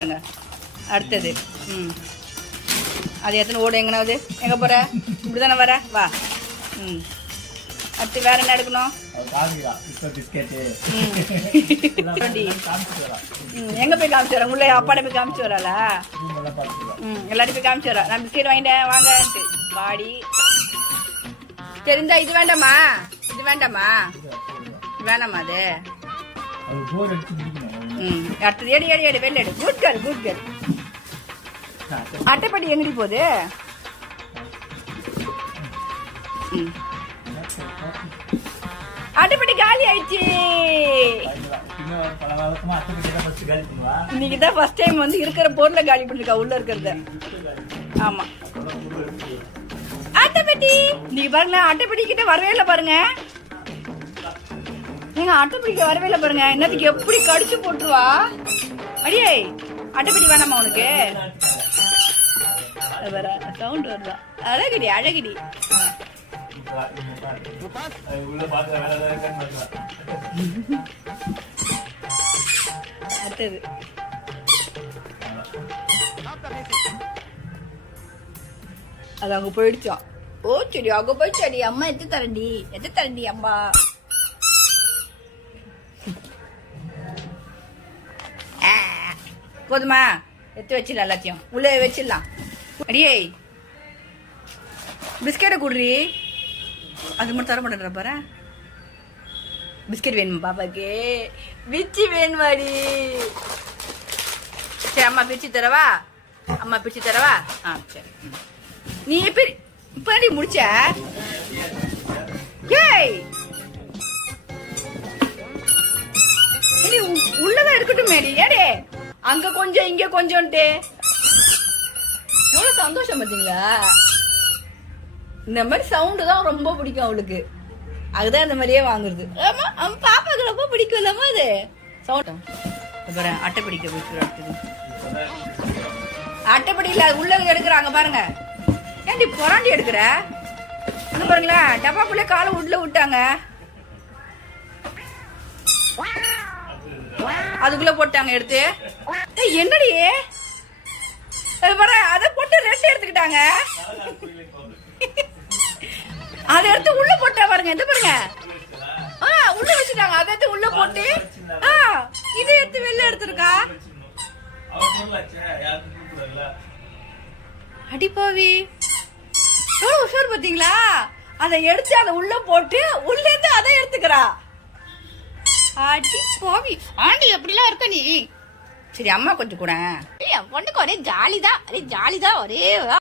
அடுத்தது அது எத்தனை ஓடு எங்கனாவது எங்கே போகிற இப்படி தானே வர வா அடுத்து வேற என்ன எடுக்கணும் எங்கே போய் காமிச்சு வரேன் உள்ள அப்பாட போய் காமிச்சு வராளா எல்லாரும் போய் காமிச்சு வரா நான் பிஸ்கெட் வாங்கிட்டேன் வாங்கன்ட்டு வாடி தெரிந்தா இது வேண்டாமா வேணாமா அது அடுத்தது எடி எடி எடி வெளில எடு குட் கேர்ள் அட்டைப்படி எங்கடி போகுது அட்டைப்படி காலி ஆயிடுச்சு இன்னைக்கு தான் ஃபர்ஸ்ட் டைம் வந்து இருக்கிற பொருளை காலி பண்ணிருக்கா உள்ள இருக்கிறத ஆமா அட்டைப்பட்டி நீங்க பாருங்க அட்டைப்படி கிட்ட வரவே இல்லை பாருங்க நீங்க அட்டைப்படிக்க வரவே இல்லை பாருங்க என்னத்துக்கு எப்படி கடிச்சு போட்டுருவா அடியே அட்டைப்படி வேணாமா உனக்கு சவுண்ட் வருதா அழகிடி அடுத்தது அது அங்க போயிடுச்சோம் ஓ சரி அங்க போயிடுச்சாடி அம்மா எத்து தரண்டி அம்மா போதுமா எடுத்து வச்சிடலாம் எல்லாத்தையும் உள்ளே வச்சிடலாம் அடியே பிஸ்கெட்டை குடுறி அது மட்டும் தர மாட்டேன்ற பாரு பிஸ்கெட் வேணுமா பாப்பாக்கு பிச்சி வேணுமாடி சரி அம்மா பிரிச்சு தரவா ஆ சரி நீ இப்படி முடிச்ச ஏய் உள்ளதான் இருக்கட்டும் மேடி ஏடே அங்க கொஞ்சம் இங்க கொஞ்சம்ட்டு எவ்வளவு சந்தோஷம் பாத்தீங்களா இந்த மாதிரி சவுண்டு தான் ரொம்ப பிடிக்கும் அவளுக்கு அதுதான் இந்த மாதிரியே வாங்குறது ஆமா பாப்பாக்கு ரொம்ப பிடிக்கும் இல்லாம அது சவுண்ட் அட்டைப்படிக்க போயிட்டு அட்டைப்படி இல்ல உள்ள எடுக்கிறாங்க பாருங்க ஏன்டி புறாண்டி எடுக்கிற பாருங்களேன் டப்பாக்குள்ளே காலை உள்ள விட்டாங்க அதுக்குள்ள போட்டாங்க எடுத்து என்னடி அத போட்டு ரெண்டு எடுத்துக்கிட்டாங்க அதை எடுத்து உள்ள போட்டா பாருங்க எந்த பாருங்க உள்ள வச்சுட்டாங்க அதை எடுத்து உள்ள போட்டு இதை எடுத்து வெளில எடுத்துருக்கா அடிப்பாவி எவ்வளவு உஷார் பாத்தீங்களா அதை எடுத்து அதை உள்ள போட்டு உள்ள இருந்து அதை எடுத்துக்கிறா அடி போவி ஆண்டி எப்படிலாம் இருக்க நீ சரி அம்மா கொஞ்சம் கூட பொண்ணுக்கு ஒரே ஜாலிதான் ஒரே